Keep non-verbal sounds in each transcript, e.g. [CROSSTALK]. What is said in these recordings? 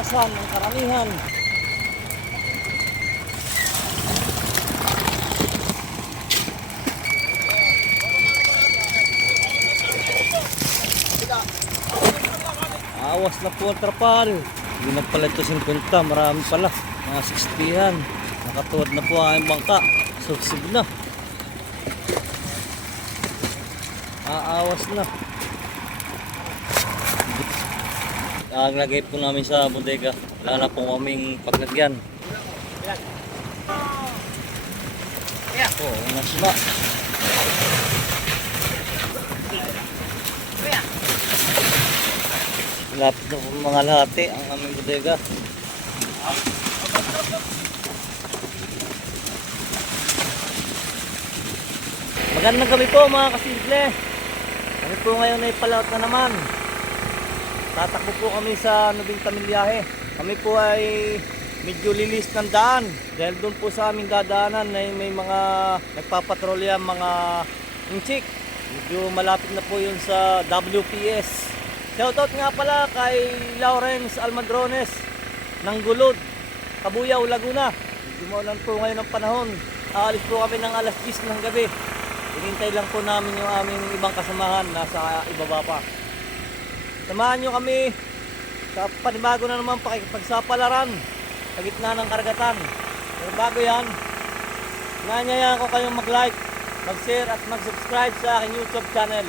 Biyasan ng karamihan. Awas na po ang trapal. Hindi na pala ito 50, marami pala. Mga 60 yan. Nakatuwad na po ang bangka. Sugsig na. Aawas na. Naglagay po namin sa bodega. Wala na po kaming paglagyan. Oo, oh, nasba. Lapit na po mga lahati ang aming bodega. Magandang gabi po mga kasimple. Kami po ngayon ay palaot na naman. Tatakbo po kami sa Nubing Tamilyahe. Kami po ay medyo lilis ng daan. Dahil doon po sa aming dadaanan ay may mga nagpapatrolya mga inchik. Medyo malapit na po yun sa WPS. Shoutout nga pala kay Lawrence Almadrones ng Gulod, Kabuyaw, Laguna. Medyo maulan po ngayon ang panahon. Aalis po kami ng alas 10 ng gabi. Hinintay lang po namin yung aming ibang kasamahan nasa ibaba pa. Samahan nyo kami sa panibago na naman pakikipagsapalaran sa gitna ng karagatan. Pero bago yan, nanyayaan ko kayong mag-like, mag-share at mag-subscribe sa aking YouTube channel.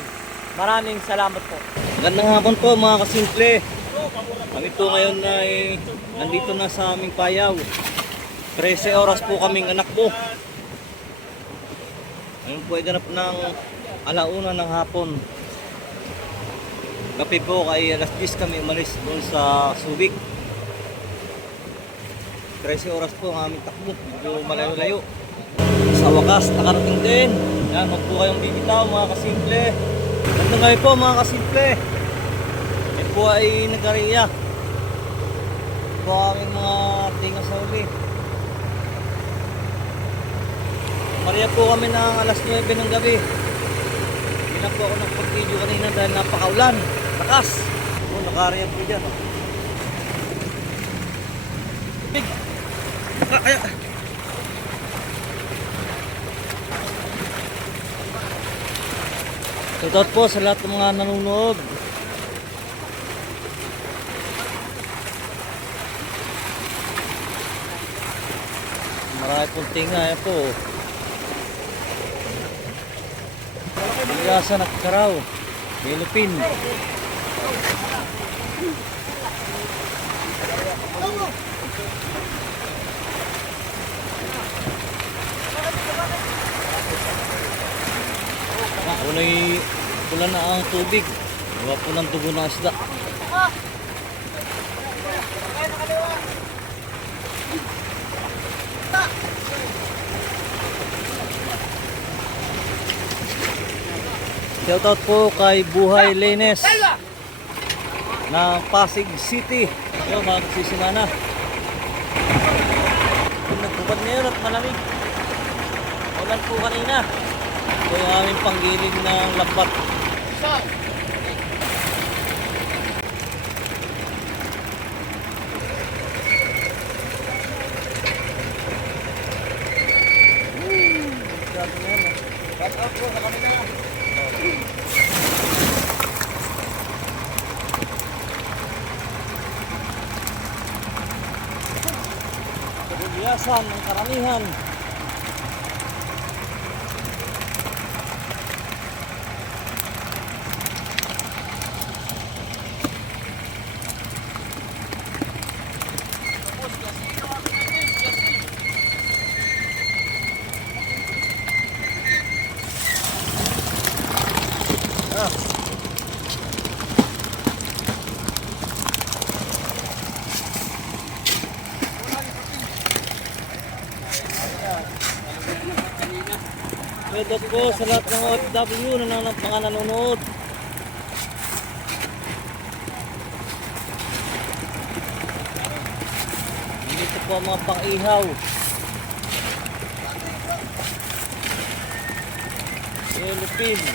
Maraming salamat po. Magandang hapon po mga kasimple. Kami po ngayon ay nandito na sa aming payaw. 13 oras po kaming anak po. Ngayon po ay ganap ng alauna ng hapon. Gabi po kay alas 10 kami umalis doon sa Subic. 13 oras po ang aming takbo. Medyo malayo-layo. Sa wakas, nakarating din. Yan, huwag po kayong bibitaw mga kasimple. Ganda ngayon po mga kasimple. Yan po ay nagariya. Ito po aming mga tinga sa uli. Maria po kami ng alas 9 ng gabi. Hindi po ako nagpag-video kanina dahil napakaulan. Takas. Oh, nakariya po dyan. Oh. Big. Ay, ah. Shoutout po sa lahat ng mga nanonood. Marami pong tinga. Ayan po. Bilyasa na karaw. Philippine. Unay pula na ang tubig. Wala po ng tubo ng isda. Shoutout po kay Buhay Lenes ng Pasig City. Yo, mga sisimana. Nagbubad ngayon at malamig. Ulan po kanina. Ito yung aming panggiling ng kanila. Biyasan ng karamihan. Shoutout po sa lahat ng OFW na nan mga nanonood. Dito po ang mga pang-ihaw. Philippine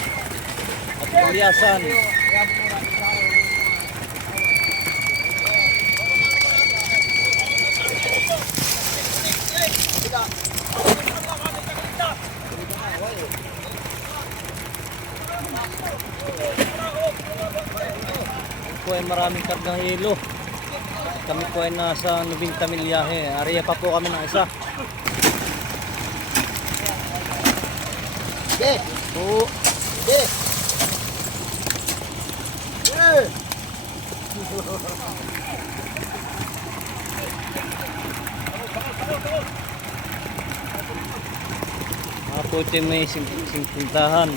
at Pulyasan. Po ay maraming kargang hilo. Kami po ay nasa Nubing Tamilyahe. Area pa po kami ng isa. Po. Sige! Eh! Mga po ito may sing- singpuntahan.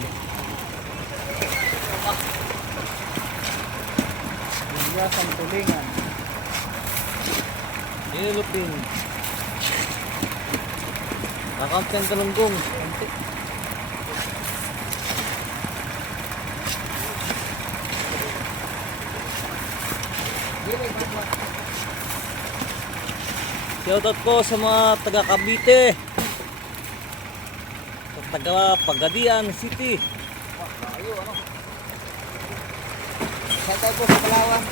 Biyasan tulingan. Nilupin. Nakampiyan talunggong. Shoutout po sa mga taga Cavite. Sa taga Pagadian City. Shout out po sa Palawan.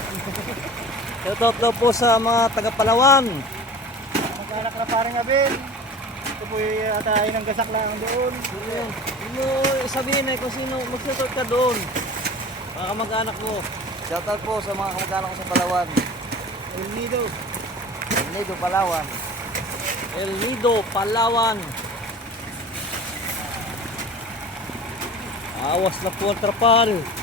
[LAUGHS] Shoutout daw po sa mga taga Palawan. Mag-anak na parang abin. Ito po yung atayin ng gasak lang doon. Hindi mo sabihin eh kung sino mag-shoutout ka doon. Baka mag-anak mo. Shoutout po sa mga kamag-anak ko sa Palawan. El Nido. El Nido, Palawan. El Nido, Palawan. Awas na po ang trapal.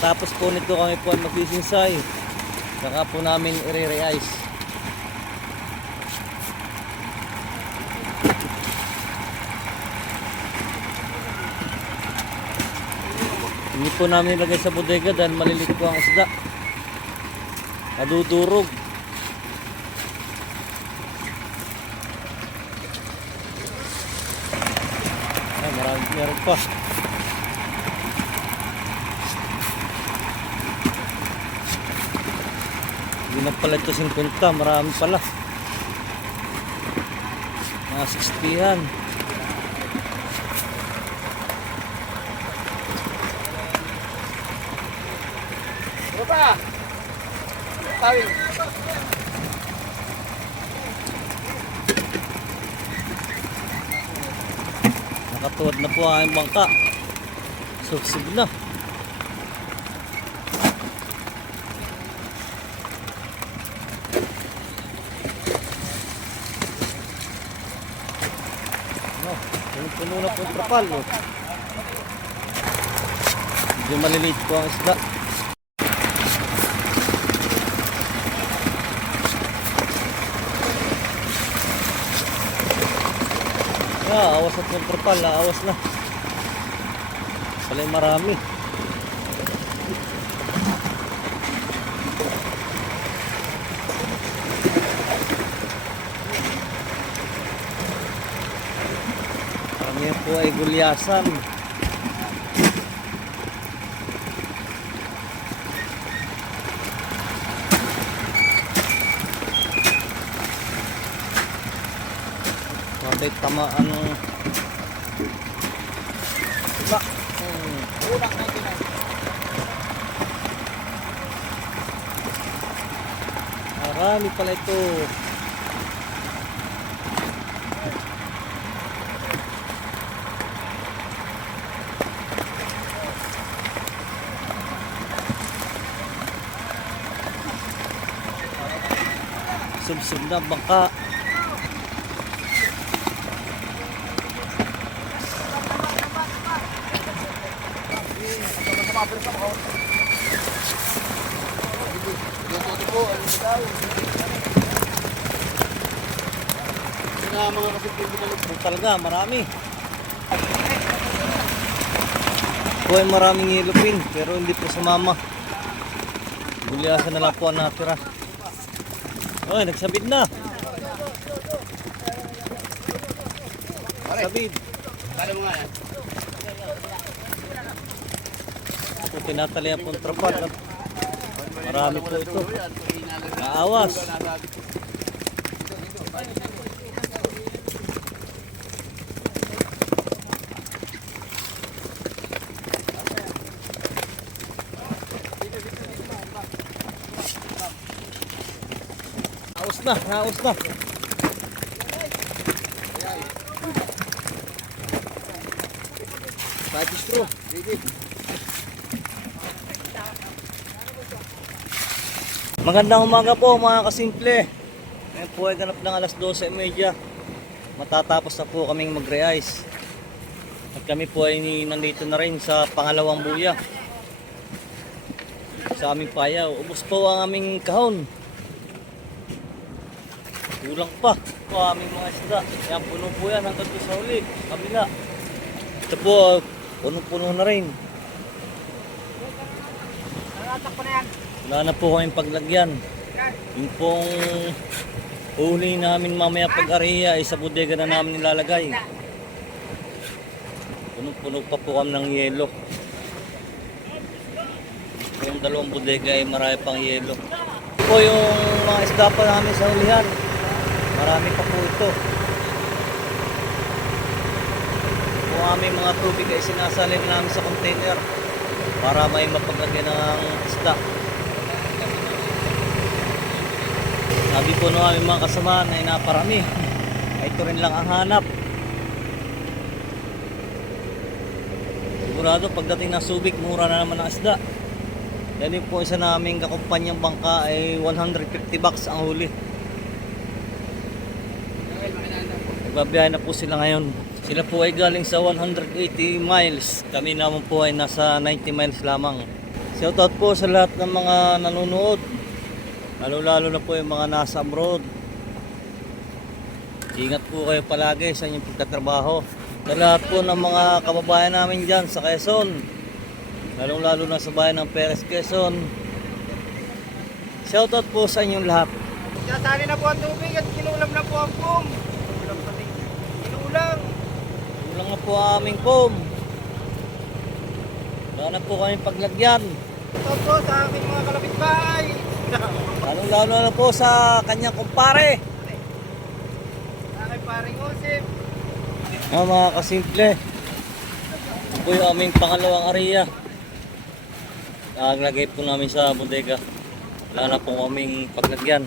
Pagkatapos po nito kami po ay magsisinsay. Saka po namin i-re-ice. Hindi po namin ilagay sa bodega dahil malilit po ang isda. Nadudurog. Ay, marami meron pa. Hindi na pala ito 50, marami pala. Mga 60 yan. Rupa! Tawin. Nakatuwad na po ang bangka. Suksig na. Ano, puno na po trapal. Oh. Medyo maliliit po ang isda. Ah, awas po ang trapal. Awas na. Pala yung marami. Kami po ay gulyasan. Mabait tama ano. Ba. Hmm. Unak na na. Marami pala ito. Subsub na bangka. Dito po, ba daw? Yun na mga Ito talaga, marami. Ay maraming ilupin, pero hindi po sumama. Gulyasan na lang po ang natira. Oy, nagsabid na. Sabid. Kala mo nga yan. Ito tinatalian po ang trapal. Marami po ito. Naawas. Naus na, naus na. Five straw. Ready. Magandang umaga po mga kasimple. Ngayon po ay ganap ng alas 12.30. Matatapos na po kaming mag-re-ice. At kami po ay nandito na rin sa pangalawang buya. Sa aming payaw. Ubus po ang aming kahon. Kulang pa po ang aming mga isda. Yan puno po yan hanggang doon sa uli. Kabila. Ito po puno-puno na rin. Wala na po kaming paglagyan. Yung pong huli namin mamaya pag-ariya ay sa bodega na namin nilalagay. Puno-puno pa po kami ng yelo. Yung dalawang bodega ay marami pang yelo. Ito po yung mga isda pa namin sa hulihan. Marami pa po ito. Kung aming mga tubig ay sinasalin namin sa container para may mapaglagyan ng isda. Sabi po nung aming mga kasama na naparami. Ay [LAUGHS] ito rin lang ang hanap. Sigurado pagdating ng Subic, mura na naman ang isda. Yan po isa naming kakumpanyang bangka ay 150 bucks ang huli. Nagbabiyahe na po sila ngayon. Sila po ay galing sa 180 miles. Kami naman po ay nasa 90 miles lamang. Shoutout po sa lahat ng mga nanonood. Lalo lalo na po yung mga nasa abroad. Ingat po kayo palagi sa inyong pagtatrabaho. Sa lahat po ng mga kababayan namin dyan sa Quezon. Lalo lalo na sa bayan ng Perez Quezon. Shoutout po sa inyong lahat. Sasali na po ang tubig at kinulam na po ang boom. Kinulang. Kulang na po aming foam. Wala na po kami paglagyan. Ito po sa aking mga kalapit bahay. Lalo [LAUGHS] lalo na po sa kanyang kumpare. Sa aking paring Osip. Ah, mga kasimple. Ito po yung aming pangalawang area. Naglagay po namin sa bodega. Wala na po kaming paglagyan.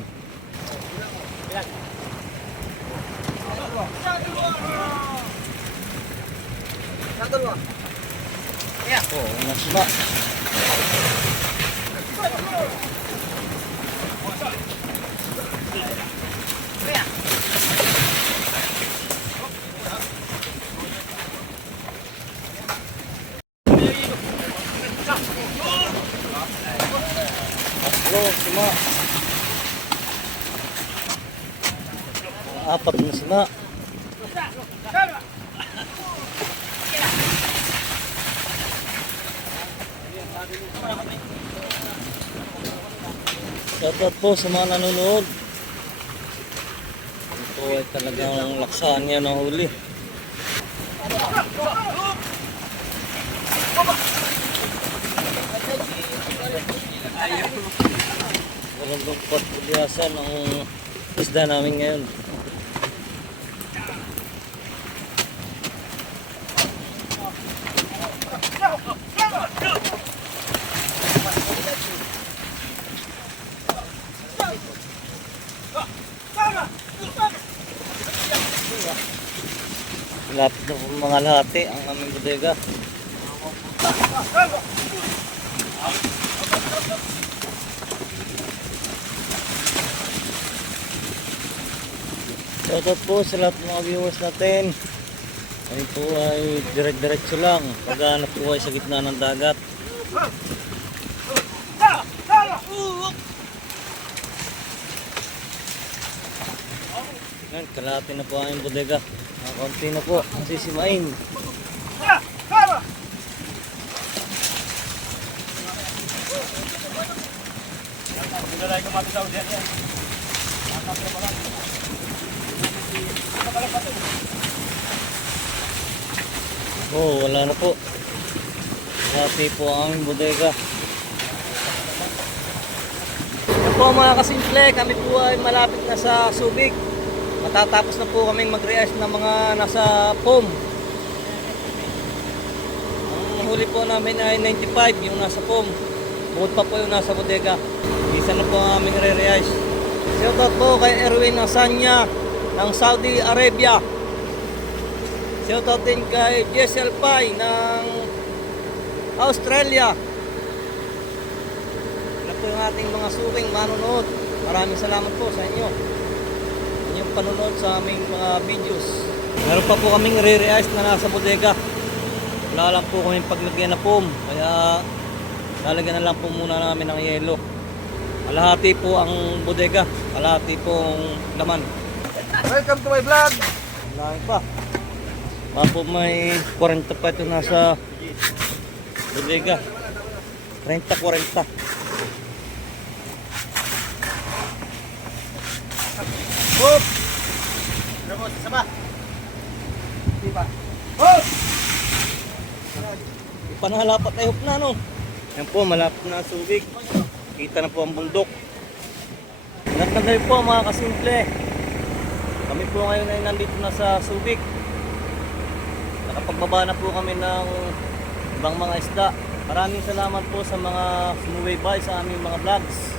Sa Sandalwan. Yeah. Oh, ingat sila. Hello, semua. Apat na sila. Shoutout po sa mga nanonood. Ito ay talagang laksaan niya ng huli. Walang lungkot puliyasan ang isda namin ngayon. Lahati ang aming bodega. Shoutout po sa lahat mga viewers natin. Kami po ay direct-diretso lang. Paghanap po ay sa gitna ng dagat. Yan, kalahati na po ang bodega. Konti na po sisimain. Oh, wala na po. Kalahati po ang bodega. Yan po mga kasimple, kami po ay malapit na sa Subic. Matatapos na po kaming mag-react ng mga nasa foam. Ang huli po namin ay 95, yung nasa foam. Bukod pa po yung nasa bodega. Isa na po ang aming re-react. Shoutout po kay Erwin Asanya ng Saudi Arabia. Shoutout din kay Jessel Pai ng Australia. Yan po yung ating mga suking manonood. Maraming salamat po sa inyo. Inyong panonood sa aming mga videos. Meron pa po kaming re-realize na nasa bodega. Wala lang po kaming paglagyan na foam. Kaya lalagyan na lang po muna namin ng yelo. Kalahati po ang bodega. Kalahati po ang laman. Welcome to my vlog! Laki pa. Baka po may 40 pa ito nasa bodega. 30-40. Hop! Ramos, sama! Diba? Hop! Panahalapat tayo na no. Yan po, malapit na subig. Kita na po ang bundok. Ingat na tayo po mga kasimple. Kami po ngayon ay nandito na sa Subic. Nakapagbaba na po kami ng ibang mga isda. Maraming salamat po sa mga sumubaybay sa aming mga vlogs.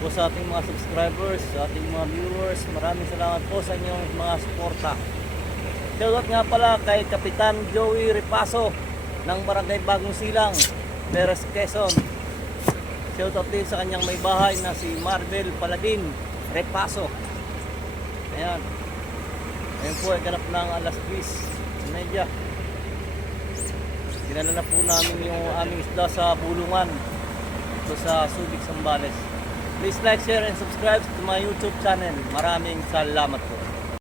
Po sa ating mga subscribers, sa ating mga viewers, maraming salamat po sa inyong mga suporta. Shoutout nga pala kay Kapitan Joey Repaso ng Barangay Bagong Silang, Peres Quezon. Shoutout din sa kanyang may bahay na si Marvel Paladin Repaso. Ayan. Ayan po ay ganap ng alas 10 media. Dinala na po namin yung aming isda sa bulungan ito sa Subic Sambales. Please like, share, and subscribe to my YouTube channel. Maraming salamat po.